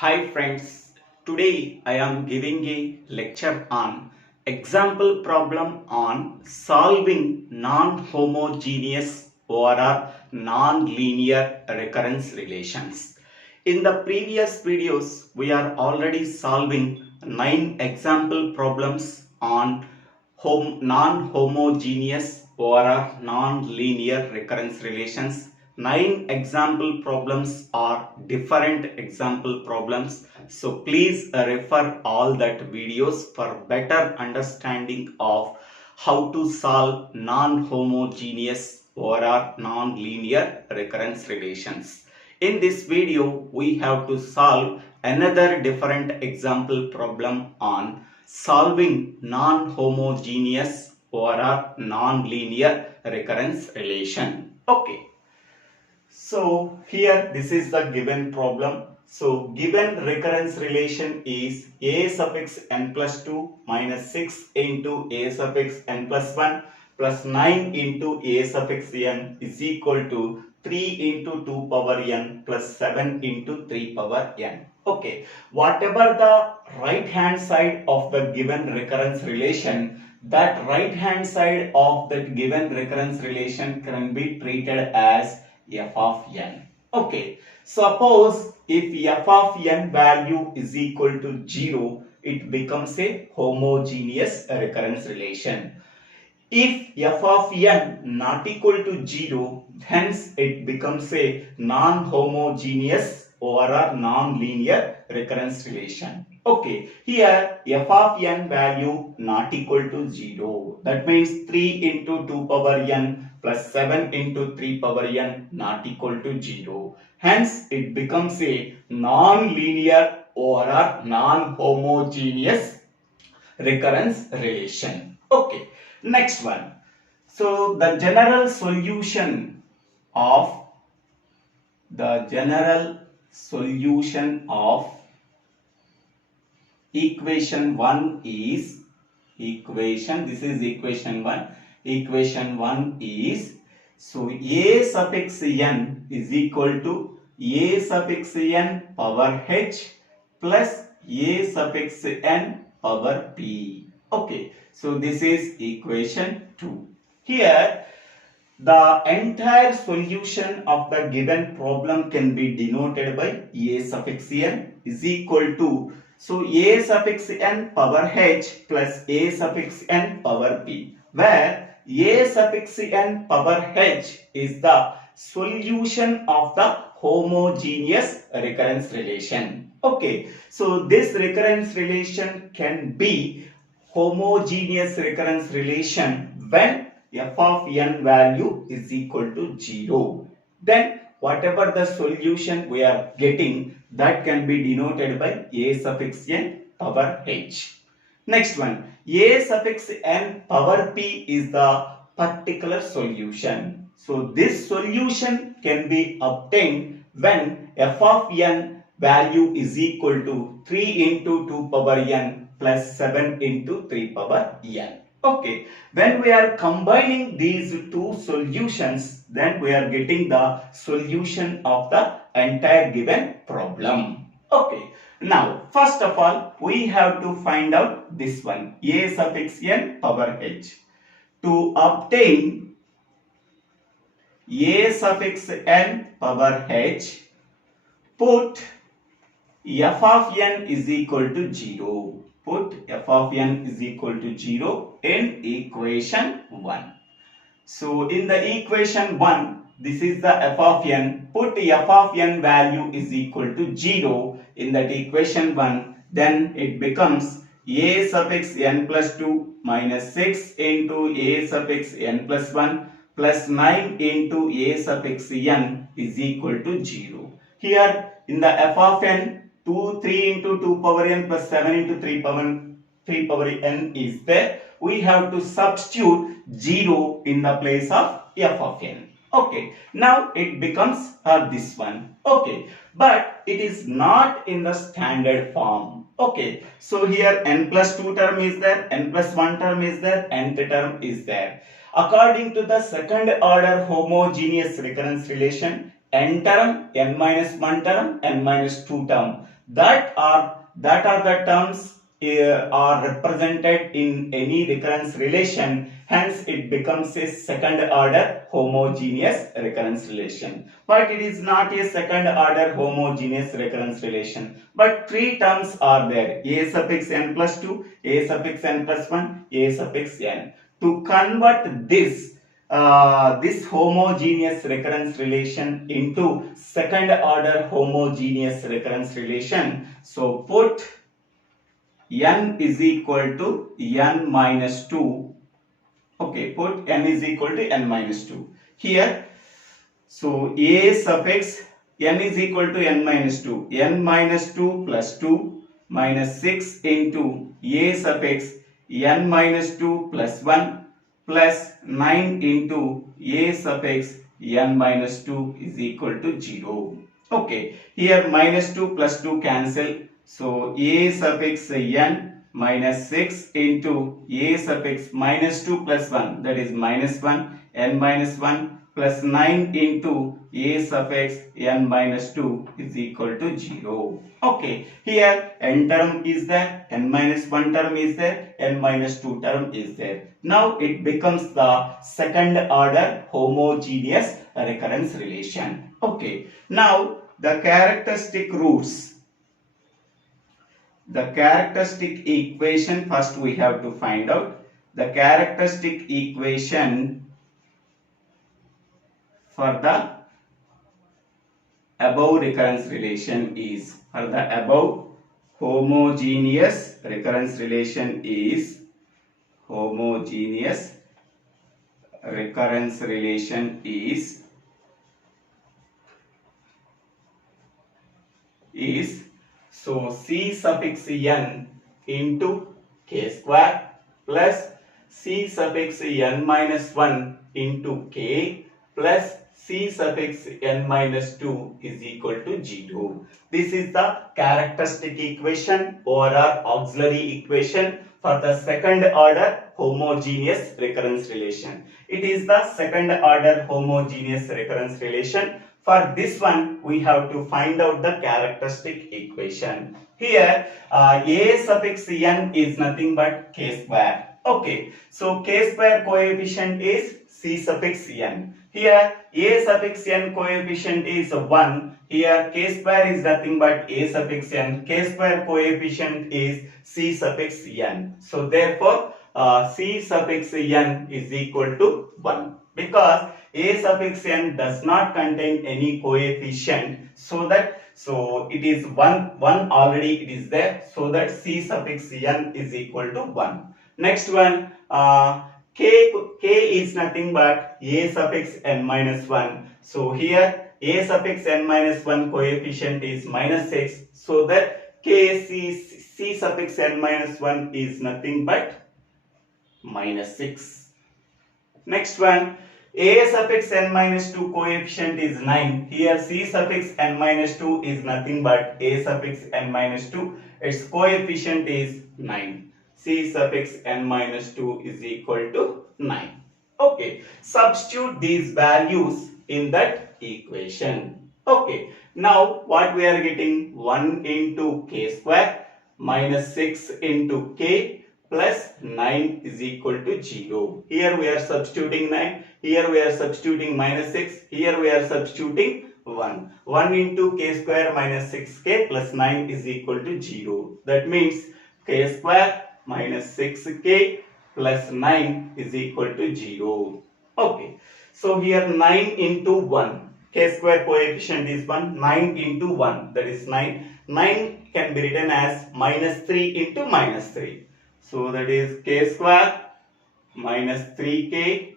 Hi friends, today I am giving a lecture on example problem on solving non-homogeneous or non-linear recurrence relations. In the previous videos, we are already solving 9 example problems on non-homogeneous or non-linear recurrence relations. 9 example problems are different example problems, so please refer all that videos for better understanding of how to solve non-homogeneous or non-linear recurrence relations. In this video we have to solve another different example problem on solving non-homogeneous or non-linear recurrence relation. Okay. So here this is the given problem. So given recurrence relation is a suffix n plus 2 minus 6 into a suffix n plus 1 plus 9 into a suffix n is equal to 3 into 2 power n plus 7 into 3 power n. Okay, whatever the right hand side of the given recurrence relation, that right hand side of that given recurrence relation can be treated as f of n. Okay, suppose if f of n value is equal to 0, it becomes a homogeneous recurrence relation. If f of n not equal to 0, hence it becomes a non-homogeneous or a non-linear recurrence relation. Okay, here f of n value not equal to 0. That means 3 into 2 power n plus 7 into 3 power n not equal to 0. Hence it becomes a non-linear or a non-homogeneous recurrence relation. Okay, next one. So the general solution of equation 1 is this is equation 1. Equation 1 is, so a suffix n is equal to a suffix n power h plus a suffix n power p. Okay, so this is equation 2. Here the entire solution of the given problem can be denoted by a suffix n is equal to, so a suffix n power h plus a suffix n power p, where a suffix n power h is the solution of the homogeneous recurrence relation. Okay, so this recurrence relation can be homogeneous recurrence relation when f of n value is equal to 0. Then whatever the solution we are getting, that can be denoted by a suffix n power h. Next one, a suffix n power p is the particular solution. So this solution can be obtained when f of n value is equal to 3 into 2 power n plus 7 into 3 power n. Okay, when we are combining these two solutions, then we are getting the solution of the entire given problem. Okay, now first of all we have to find out this one, a suffix n power h. To obtain a suffix n power h, put f of n is equal to 0. Put f of n is equal to 0 in equation 1. So in the equation 1, this is the f of n. Put f of n value is equal to 0 in that equation 1. Then it becomes a suffix n plus 2 minus 6 into a suffix n plus 1 plus 9 into a suffix n is equal to 0. Here in the f of n, 3 into 2 power n plus 7 into 3 power n is there. We have to substitute 0 in the place of f of n. Okay, now it becomes this one. Okay, but it is not in the standard form. Okay, so here n plus 2 term is there, n plus 1 term is there, nth term is there. According to the second order homogeneous recurrence relation, n term, n minus 1 term, n minus 2 term. That are the terms are represented in any recurrence relation. Hence, it becomes a second order homogeneous recurrence relation. But it is not a second order homogeneous recurrence relation. But three terms are there: a suffix n plus 2, a suffix n plus 1, a suffix n. To convert this homogeneous recurrence relation into second order homogeneous recurrence relation, so put n is equal to n minus 2. Okay, put n is equal to n minus 2 here. So a suffix n is equal to n minus 2, n minus 2 plus 2 minus 6 into a suffix n minus 2 plus 1 plus 9 into a suffix n minus 2 is equal to 0. Okay, here minus 2 plus 2 cancel. So a suffix n minus 6 into a suffix minus 2 plus 1, that is minus 1, n minus 1 plus 9 into a suffix n minus 2 is equal to 0. Okay, here n term is there, n minus 1 term is there, n minus 2 term is there. Now it becomes the second order homogeneous recurrence relation. Okay, now the characteristic roots. The characteristic equation, first we have to find out the characteristic equation for the above recurrence relation is, for the above homogeneous recurrence relation is, homogeneous recurrence relation is so c suffix n into k square plus c suffix n minus 1 into k plus c suffix n minus 2 is equal to 0. This is the characteristic equation or auxiliary equation for the second order homogeneous recurrence relation. It is the second order homogeneous recurrence relation. For this one, we have to find out the characteristic equation. Here, a suffix n is nothing but k square. Okay, so k square coefficient is c suffix n. Here, a suffix n coefficient is 1. Here, k square is nothing but a suffix n. K square coefficient is c suffix n. So, therefore, c suffix n is equal to 1. Because a suffix n does not contain any coefficient, so it is 1 already it is there, so that c suffix n is equal to 1. Next one, k is nothing but a suffix n minus 1. So here a suffix n minus 1 coefficient is minus 6, so that c suffix n minus 1 is nothing but minus 6. Next one, a suffix n minus 2 coefficient is 9. Here c suffix n minus 2 is nothing but a suffix n minus 2. Its coefficient is 9. C suffix n minus 2 is equal to 9. Okay, substitute these values in that equation. Okay, now what we are getting? 1 into k square minus 6 into k plus 9 is equal to 0. Here we are substituting 9. Here we are substituting minus 6. Here we are substituting 1. 1 into k square minus 6k plus 9 is equal to 0. That means k square minus 6k plus 9 is equal to 0. Okay. So here 9 into 1. K square coefficient is 1. 9 into 1. That is 9. 9 can be written as minus 3 into minus 3. So that is k square minus 3k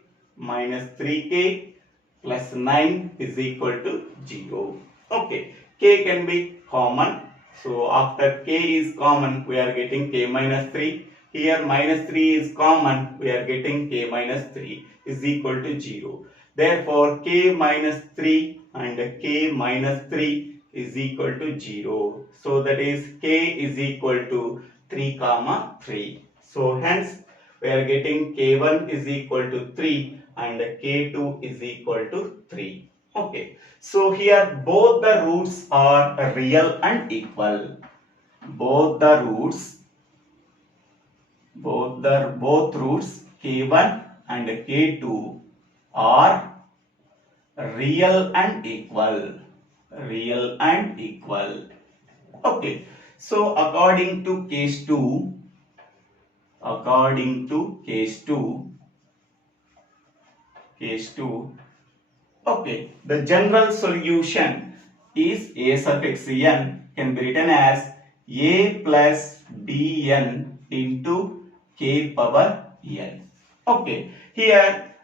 plus 9 is equal to 0. Okay. K can be common. So after k is common, we are getting k minus 3. Here minus 3 is common, we are getting k minus 3 is equal to 0. Therefore, k minus 3 and k minus 3 is equal to 0. So that is k is equal to 3 comma 3. So hence we are getting k1 is equal to 3 and k2 is equal to 3. Okay, so here both the roots are real and equal. Both the roots, both roots k1 and k2 are real and equal. Real and equal. Okay, so according to case 2, okay, the general solution is a suffix n can be written as a plus bn into k power n. Okay, here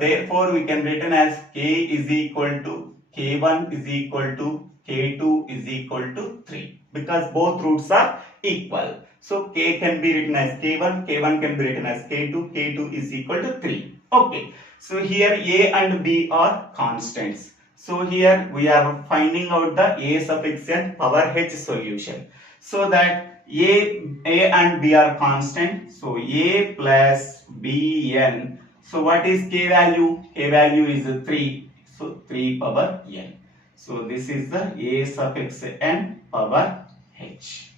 therefore we can written as k is equal to k1 is equal to k2 is equal to 3 because both roots are equal. So k can be written as k1, k1 can be written as k2, k2 is equal to 3. Okay. So here a and b are constants. So here we are finding out the a suffix n power h solution. So that a and b are constant. So a plus bn. So what is k value? K value is 3. So 3 power n. So this is the a suffix n power h.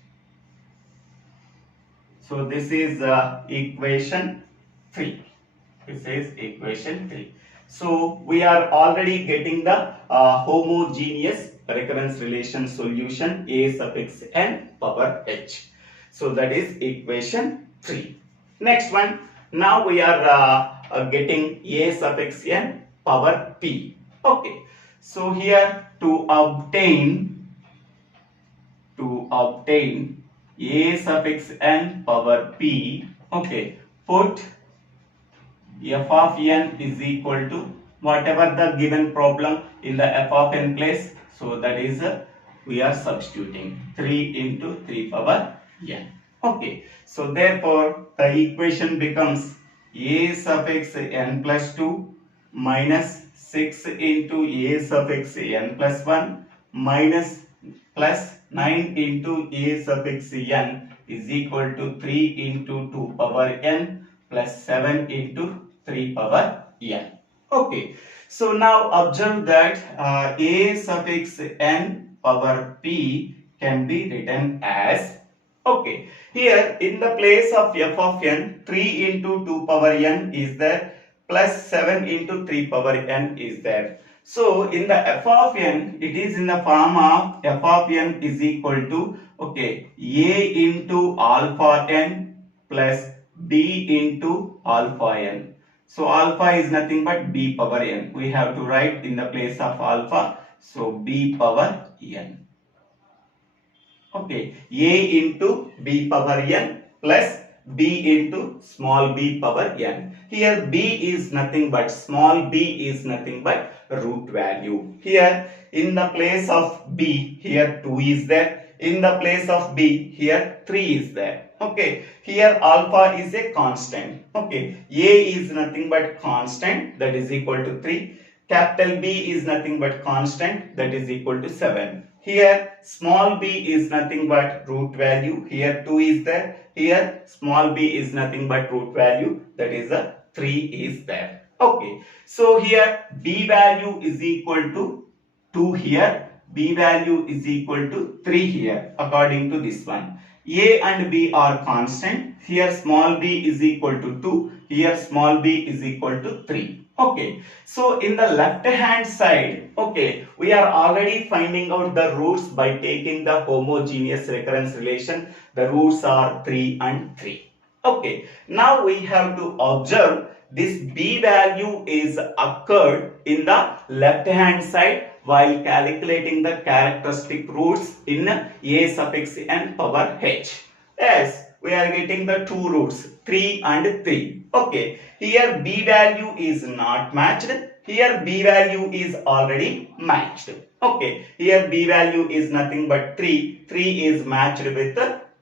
So this is equation 3. This is equation 3. So we are already getting the homogeneous recurrence relation solution a suffix n power h. So that is equation 3. Next one. Now we are getting a suffix n power p. Okay. So here to obtain a suffix n power p. Okay. Put f of n is equal to whatever the given problem in the f of n place. So that is we are substituting 3 into 3 power n. Okay. So therefore the equation becomes a suffix n plus 2 minus 6 into a suffix n plus 1 minus plus 9 into a suffix n is equal to 3 into 2 power n plus 7 into 3 power n. Okay. So now observe that a suffix n power p can be written as, okay, here in the place of f of n, 3 into 2 power n is there, plus 7 into 3 power n is there. So in the f of n, it is in the form of f of n is equal to, okay, a into alpha n plus b into alpha n. So alpha is nothing but b power n. We have to write in the place of alpha. So b power n. Okay, a into b power n plus b into small b power n. Here b is nothing but small b is nothing but root value. Here in the place of b, here 2 is there. In the place of b, here 3 is there. Okay, here alpha is a constant. Okay, a is nothing but constant, that is equal to 3. Capital B is nothing but constant, that is equal to 7. Here small b is nothing but root value. Here 2 is there. Here small b is nothing but root value, that is a 3 is there. Okay, so here b value is equal to 2 here. B value is equal to 3 here according to this one. A and B are constant. Here small b is equal to 2. Here small b is equal to 3. Okay. So in the left hand side, okay, we are already finding out the roots by taking the homogeneous recurrence relation. The roots are 3 and 3. Okay. Now we have to observe this b value is occurred in the left hand side while calculating the characteristic roots in a suffix n power h. Yes, we are getting the two roots 3 and 3. Okay, here b value is not matched. Here b value is already matched. Okay, here b value is nothing but 3. 3 is matched with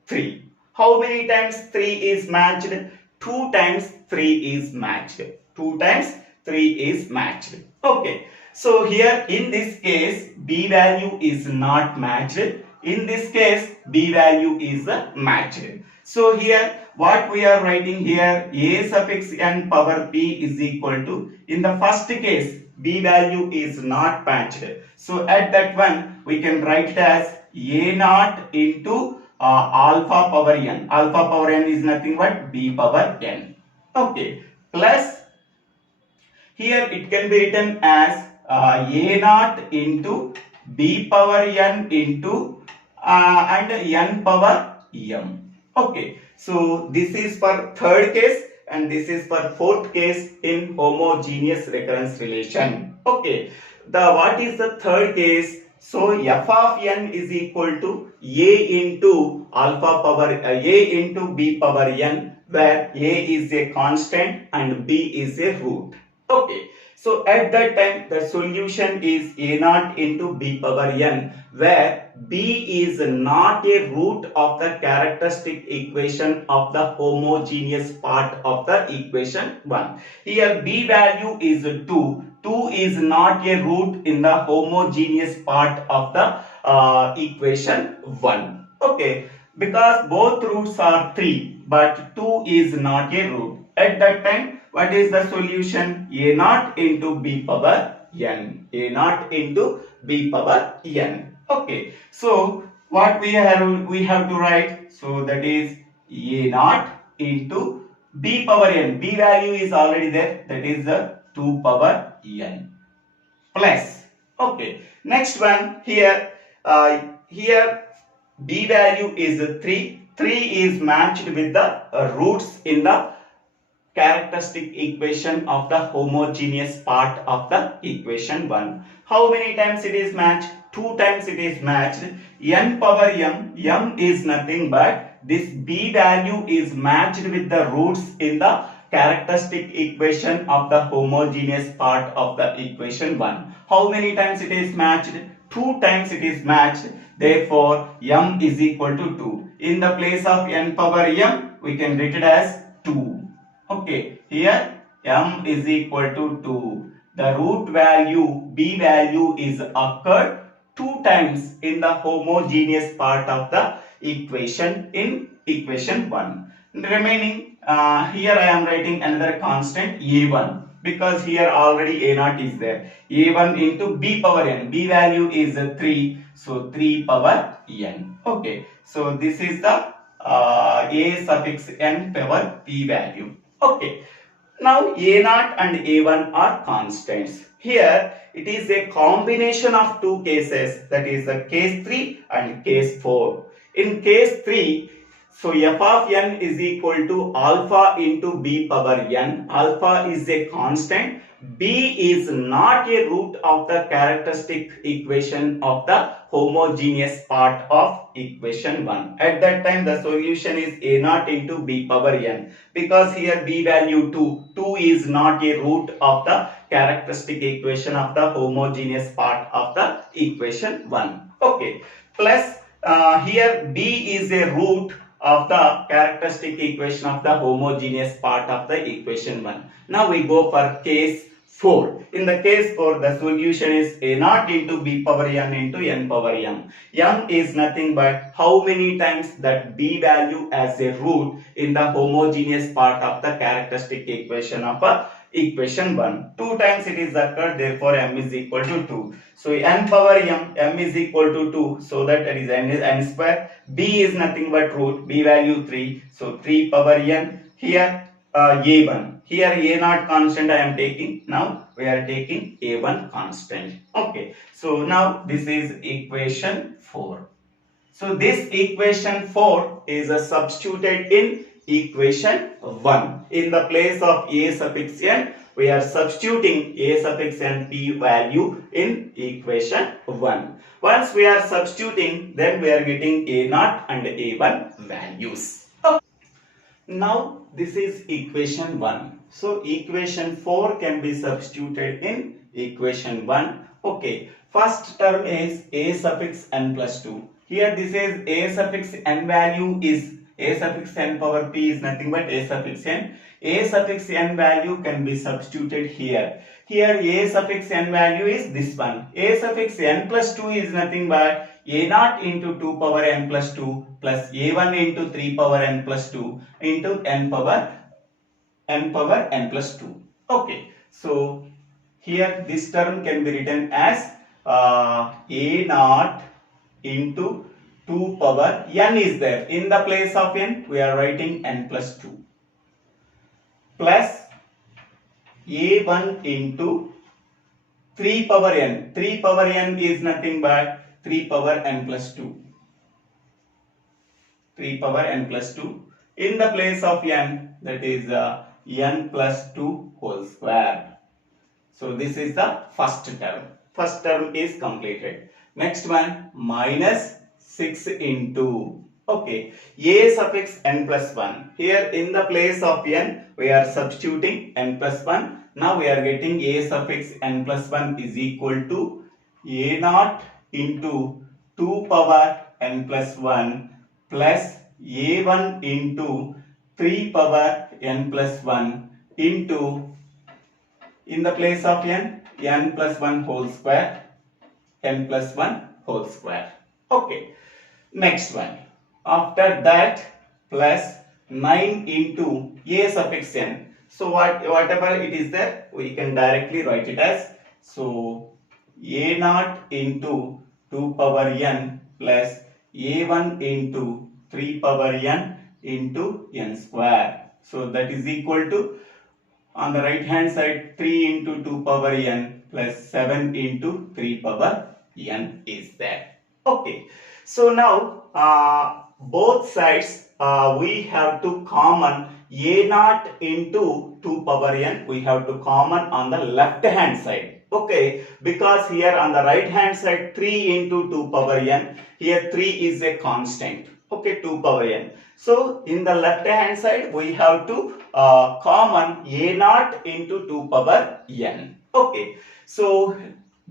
3. How many times 3 is matched? 2 times 3 is matched. 2 times 3 is matched. Okay. So here in this case b value is not matched. In this case b value is matched. So here what we are writing here, a suffix n power p is equal to, in the first case b value is not matched. So at that one we can write it as a naught into alpha power n. Alpha power n is nothing but b power n. Okay, plus here it can be written as a naught into b power n into and n power m. Okay, so this is for third case and this is for fourth case in homogeneous recurrence relation. Okay, what is the third case? So f of n is equal to a into alpha power a into b power n, where a is a constant and b is a root. Okay, so at that time the solution is a naught into b power n, where b is not a root of the characteristic equation of the homogeneous part of the equation 1. Here b value is 2. 2 is not a root in the homogeneous part of the equation 1. Okay, because both roots are 3 but 2 is not a root. At that time, what is the solution? A naught into b power n. A naught into b power n. Okay, so what we have to write? So that is a naught into b power n. B value is already there. That is the 2 power n plus. Okay, next one here. Here b value is 3. 3 is matched with the roots in the characteristic equation of the homogeneous part of the equation 1. How many times it is matched? 2 times it is matched. N power m, m is nothing but this b value is matched with the roots in the characteristic equation of the homogeneous part of the equation 1. How many times it is matched? 2 times it is matched. Therefore, m is equal to 2. In the place of n power m, we can write it as 2. Okay, here m is equal to 2. The root value, b value is occurred 2 times in the homogeneous part of the equation in equation 1. Remaining, here I am writing another constant a1 because here already a naught is there. a1 into b power n. B value is 3, so 3 power n. Okay, so this is the a suffix n power p value. Okay, now a naught and a1 are constants. Here it is a combination of two cases, that is the case 3 and case 4. In case 3, so f of n is equal to alpha into b power n. Alpha is a constant. B is not a root of the characteristic equation of the homogeneous part of equation 1. At that time the solution is a naught into b power n, because here b value 2. 2 is not a root of the characteristic equation of the homogeneous part of the equation 1. Okay, plus here b is a root of the characteristic equation of the homogeneous part of the equation 1. Now we go for case 4. In the case 4, the solution is a naught into b power n into n power m. M is nothing but how many times that b value as a root in the homogeneous part of the characteristic equation of equation 1. 2 times it is occurred, therefore m is equal to 2. So n power m is equal to 2, so that it is n square. B is nothing but root, b value 3, so 3 power n. Here a1. Here a naught constant I am taking. Now we are taking a1 constant. Okay, so now this is equation 4. So this equation 4 is substituted in equation 1. In the place of a suffix n, we are substituting a suffix n p value in equation 1. Once we are substituting, then we are getting a naught and a1 values. Now this is equation 1. So equation 4 can be substituted in equation 1. Okay, first term is a suffix n plus 2. Here this is a suffix n value is a suffix n power p is nothing but a suffix n. A suffix n value can be substituted here. Here a suffix n value is this one. A suffix n plus 2 is nothing but a naught into 2 power n plus 2 plus a1 into 3 power n plus 2 into n power n plus 2. Okay, so Here this term can be written as a naught into 2 power n is there. In the place of n, we are writing n plus 2 plus a1 into 3 power n. 3 power n is nothing but 3 power n plus 2. 3 power n plus 2. In the place of n, that is n plus 2 whole square. So this is the first term. First term is completed. Next one, minus 6 into, okay, a suffix n plus 1. Here in the place of n, we are substituting n plus 1. Now we are getting a suffix n plus 1 is equal to a naught into 2 power n plus 1 plus a1 into 3 power n plus 1 into, in the place of n plus 1 whole square, n plus 1 whole square. Okay. Next one. After that, plus 9 into a suffix n. So whatever it is there, we can directly write it as, so a naught into 2 power n plus a1 into 3 power n into n square. So that is equal to, on the right hand side, 3 into 2 power n plus 7 into 3 power n is there. Okay. So now both sides we have to common a naught into 2 power n, we have to common on the left hand side. Okay, because here on the right hand side 3 into 2 power n, here 3 is a constant. Okay, 2 power n. So in the left hand side we have to common a naught into 2 power n. Okay, so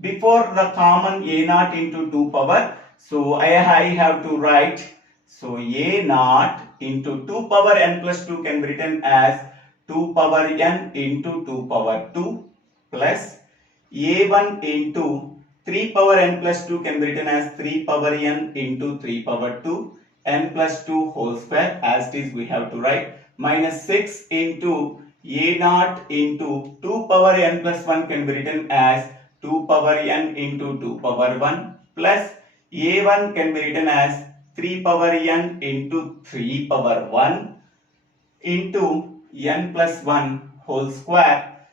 before the common a naught into 2 power, so I have to write, so a naught into 2 power n plus 2 can be written as 2 power n into 2 power 2 plus a1 into 3 power n plus 2 can be written as 3 power n into 3 power 2 n plus 2 whole square, as it is we have to write, minus 6 into a naught into 2 power n plus 1 can be written as 2 power n into 2 power 1 plus a1 can be written as 3 power n into 3 power 1 into n plus 1 whole square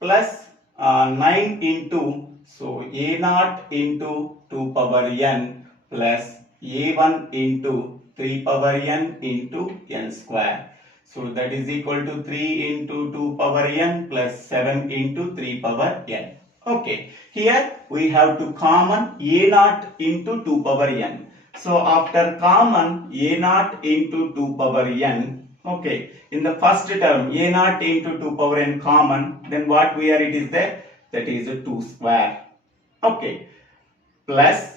plus 9 into, so a naught into 2 power n plus a1 into 3 power n into n square. So that is equal to 3 into 2 power n plus 7 into 3 power n. Okay, here we have to common a naught into 2 power n. So after common a naught into 2 power n, okay, in the first term a naught into 2 power n common, then what where it is there? That is a 2 square. Okay, plus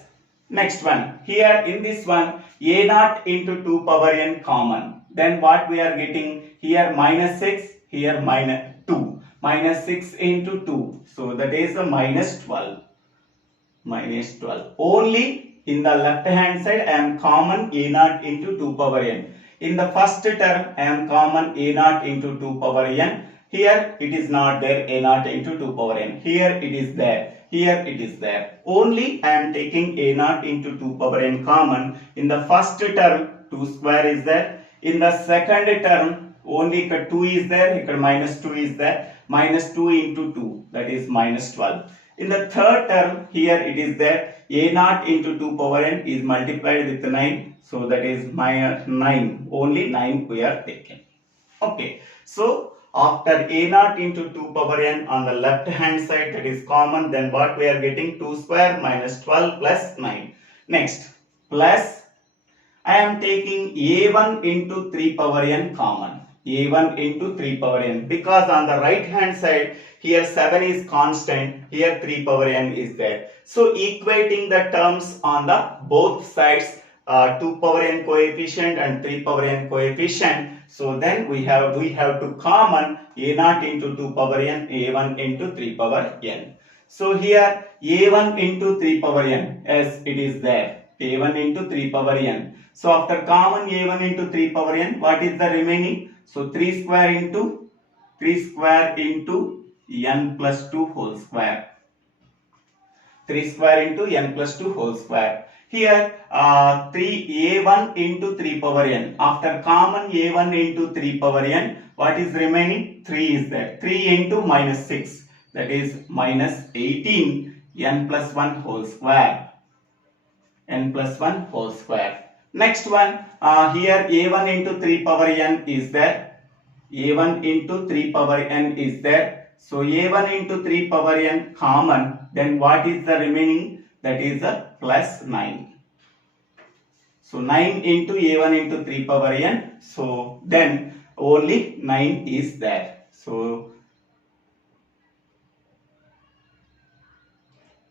next one, here in this one a naught into 2 power n common, then what we are getting here? Minus 6, here minus 2, minus 6 into 2, so that is a minus 12. Minus 12. Only in the left hand side I am common a naught into 2 power n. In the first term I am common a naught into 2 power n. Here it is not there, a naught into 2 power n. Here it is there. Here it is there. Only I am taking a naught into 2 power n common. In the first term 2 square is there. In the second term only 2 is there. Here minus 2 is there. Minus 2 into 2, that is minus 12. In the third term, here it is there, a naught into 2 power n is multiplied with 9, so that is minus 9, only 9 we are taking. Okay, so after a naught into 2 power n on the left hand side, that is common, then what we are getting? 2 square minus 12 plus 9. Next, plus I am taking a1 into 3 power n common. a1 into 3 power n, because on the right hand side here 7 is constant, here 3 power n is there. So equating the terms on the both sides, 2 power n coefficient and 3 power n coefficient, so then we have to common a naught into 2 power n, a1 into 3 power n. So here a1 into 3 power n, as it is there, a1 into 3 power n. So after common a1 into 3 power n, what is the remaining? So 3 square into n plus 2 whole square. 3 square into n plus 2 whole square. Here 3a1 into 3 power n. After common a1 into 3 power n, what is remaining? 3 is there. 3 into minus 6, that is minus 18 n plus 1 whole square. N plus 1 whole square. Next one, here a1 into 3 power n is there. a1 into 3 power n is there. So a1 into 3 power n common, then what is the remaining? That is a plus 9. So 9 into a1 into 3 power n. So then only 9 is there. So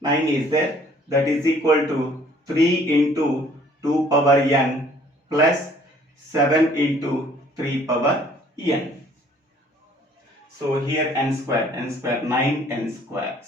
9 is there. That is equal to 3 into 2 power n plus 7 into 3 power n. So here n square, 9n square,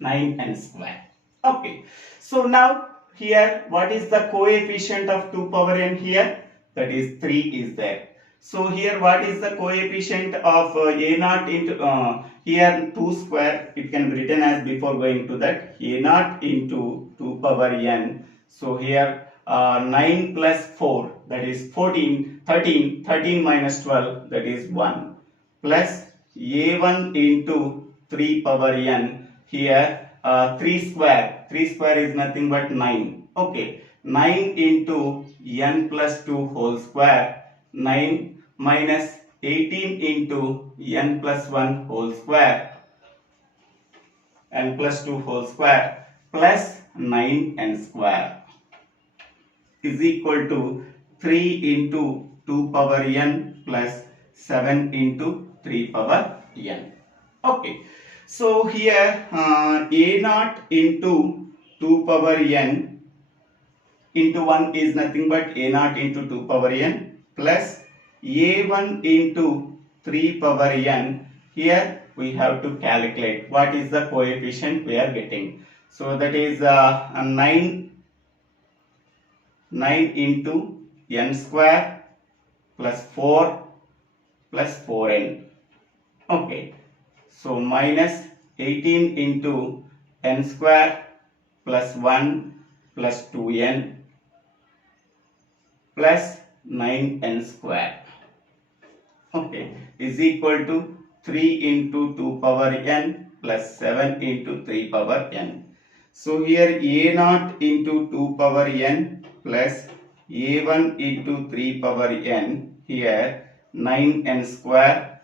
9n square. Okay. So now here what is the coefficient of 2 power n here? That is 3 is there. So here what is the coefficient of a0 into, here 2 square, it can be written as before going to that, a0 into 2 power n. So here 9 plus 4, that is 14, 13 minus 12, that is 1, plus a1 into 3 power n, here 3 square is nothing but 9. Okay, 9 into n plus 2 whole square, 9 minus 18 into n plus 1 whole square, n plus 2 whole square plus 9n square is equal to 3 into 2 power n plus 7 into 3 power n. Okay, so here a0 into 2 power n into 1 is nothing but a0 into 2 power n plus a1 into 3 power n. Here we have to calculate what is the coefficient we are getting. So that is 9 into n square plus 4 plus 4n. Okay, so minus 18 into n square plus 1 plus 2n plus 9n square. Okay, is equal to 3 into 2 power n plus 7 into 3 power n. So here a0 into 2 power n plus a1 into 3 power n, here 9n square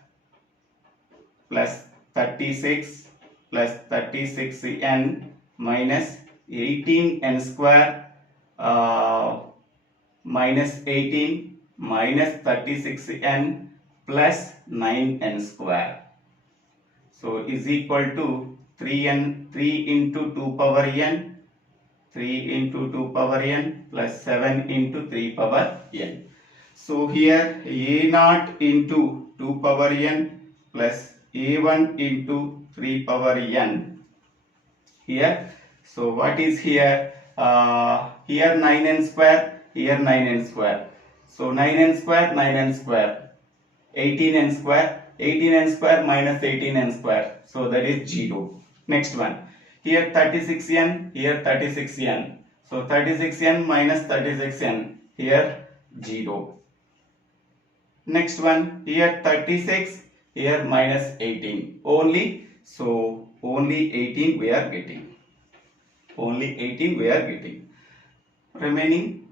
plus 36 plus 36n minus 18n square minus 18 minus 36n plus 9n square. So is equal to 3 into 2 power n, 3 into 2 power n plus 7 into 3 power n. So here a0 into 2 power n plus a1 into 3 power n here. So what is here? Here 9n square, here 9n square. So 9n square, 9n square, 18n square minus 18n square. So that is 0. Next one. Here 36n, here 36n. So 36n minus 36n, here 0. Next one, here 36, here minus 18 only. So only 18 we are getting. Only 18 we are getting. Remaining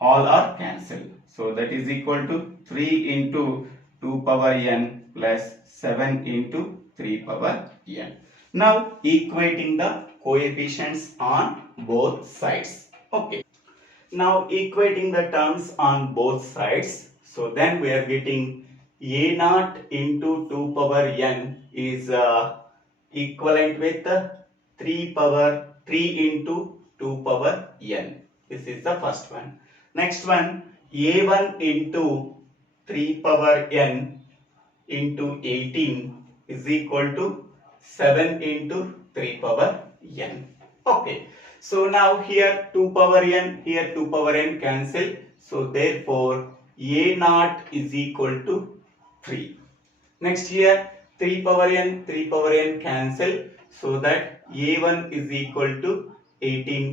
all are cancelled. So that is equal to 3 into 2 power n plus 7 into 3 power n. Now equating the coefficients on both sides. Okay. Now equating the terms on both sides. So then we are getting a0 into 2 power n is equivalent with 3 into 2 power n. This is the first one. Next one, a1 into 3 power n into 18 is equal to 7 into 3 power n. Okay. So now here 2 power n, here 2 power n cancel. So therefore a0 is equal to 3. Next here 3 power n cancel, so that a1 is equal to 7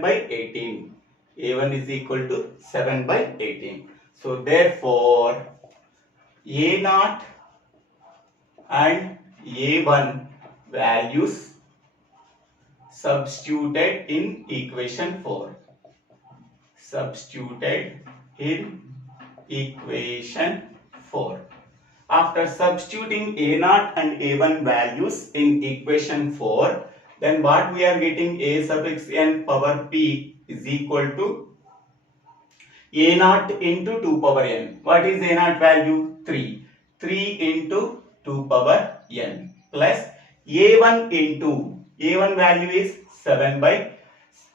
by 18. a1 is equal to 7 by 18. So therefore a0 and a1 values substituted in equation 4. Substituted in equation 4. After substituting a0 and a1 values in equation 4, then what we are getting, a suffix n power p is equal to a0 into 2 power n. What is a0 value? 3. 3 into 2 power n plus a1 into, a1 value is 7 by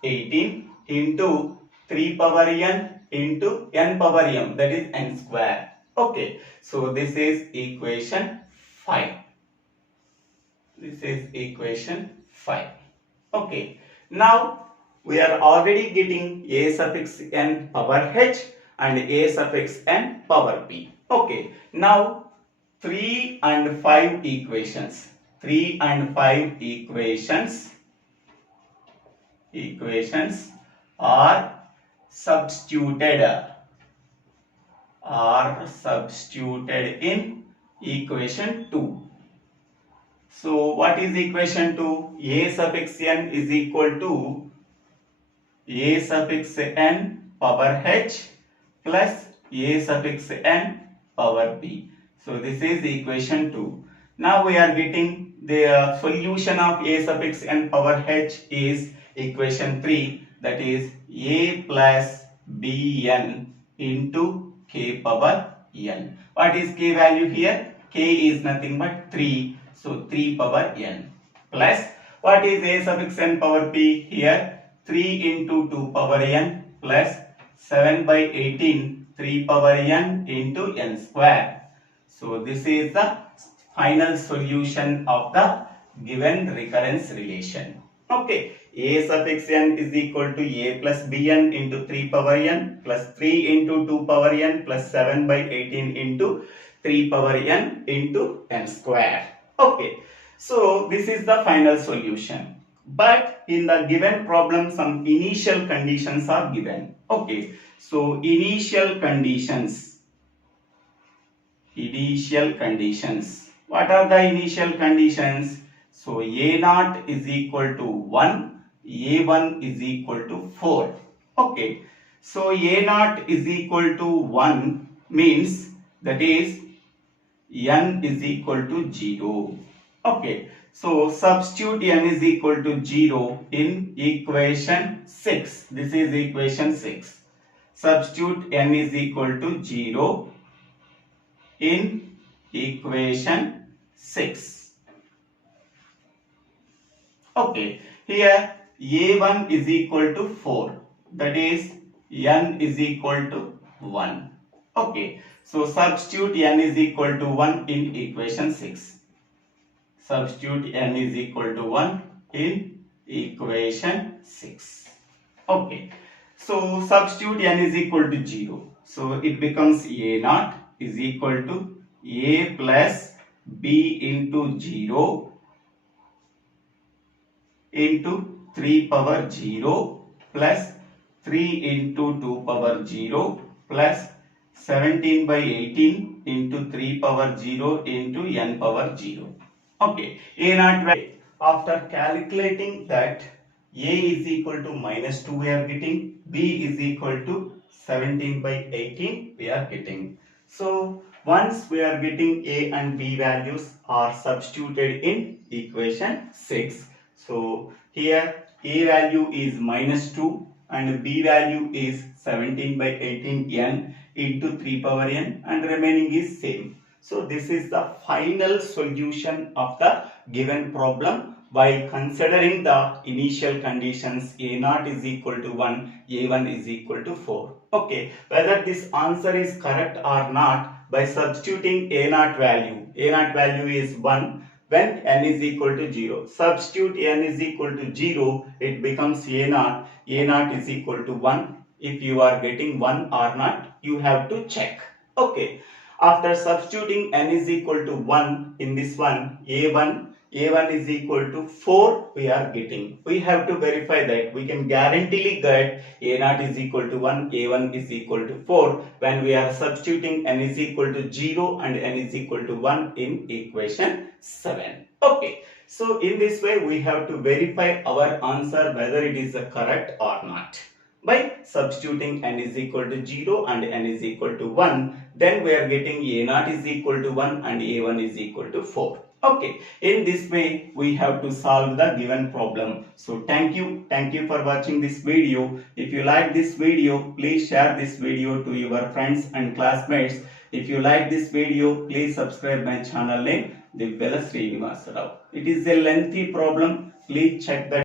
18 into 3 power n into n power m, that is n square. Okay, so this is equation 5. This is equation 5. Okay, now we are already getting a suffix n power h and a suffix n power p. Okay, now 3 and 5 equations. 3 and 5 equations are substituted in equation 2. So what is equation 2? A suffix n is equal to a suffix n power h plus a suffix n power p. So this is equation 2. Now we are getting the solution of a suffix n power h is equation 3, that is a plus bn into k power n. What is k value here? K is nothing but 3. So 3 power n plus, what is a suffix n power p here? 3 into 2 power n plus 7 by 18, 3 power n into n square. So this is the final solution of the given recurrence relation. Okay, a suffix n is equal to a plus bn into 3 power n plus 3 into 2 power n plus 7 by 18 into 3 power n into n square. Okay, so this is the final solution. But in the given problem, some initial conditions are given. Okay, so initial conditions. What are the initial conditions? So a0 is equal to 1, a1 is equal to 4. Okay, so a0 is equal to 1 means, that is n is equal to 0. Okay, so substitute n is equal to 0 in equation 6. This is equation 6. Substitute n is equal to 0 in equation 6. Okay, here a1 is equal to 4, that is n is equal to 1. Okay, so substitute n is equal to 1 in equation 6. Substitute n is equal to 1 in equation 6. Okay, so substitute n is equal to 0. So it becomes a0 is equal to a plus b into 0 into 3 power 0 plus 3 into 2 power 0 plus 17 by 18 into 3 power 0 into n power 0. Okay, a0 value. After calculating that, a is equal to minus 2 we are getting, b is equal to 17 by 18 we are getting. So once we are getting a and b values are substituted in equation 6. So here a value is minus 2 and b value is 17 by 18 n into 3 power n and remaining is same. So this is the final solution of the given problem while considering the initial conditions a0 is equal to 1, a1 is equal to 4. Okay, whether this answer is correct or not, by substituting a0 value is 1 when n is equal to 0. Substitute n is equal to 0, it becomes a0 is equal to 1. If you are getting 1 or not, you have to check. Okay, After substituting n is equal to 1 in this one, a1 is equal to 4 we are getting. We have to verify that. We can guaranteely get a0 is equal to 1, a1 is equal to 4 when we are substituting n is equal to 0 and n is equal to 1 in equation 7. Okay. So in this way we have to verify our answer whether it is correct or not. By substituting n is equal to 0 and n is equal to 1, then we are getting a0 is equal to 1 and a1 is equal to 4. Okay, in this way we have to solve the given problem. So thank you for watching this video. If you like this video, please share this video to your friends and classmates. If you like this video, please subscribe my channel name Divvela Srinivasa Rao. It is a lengthy problem. Please check that.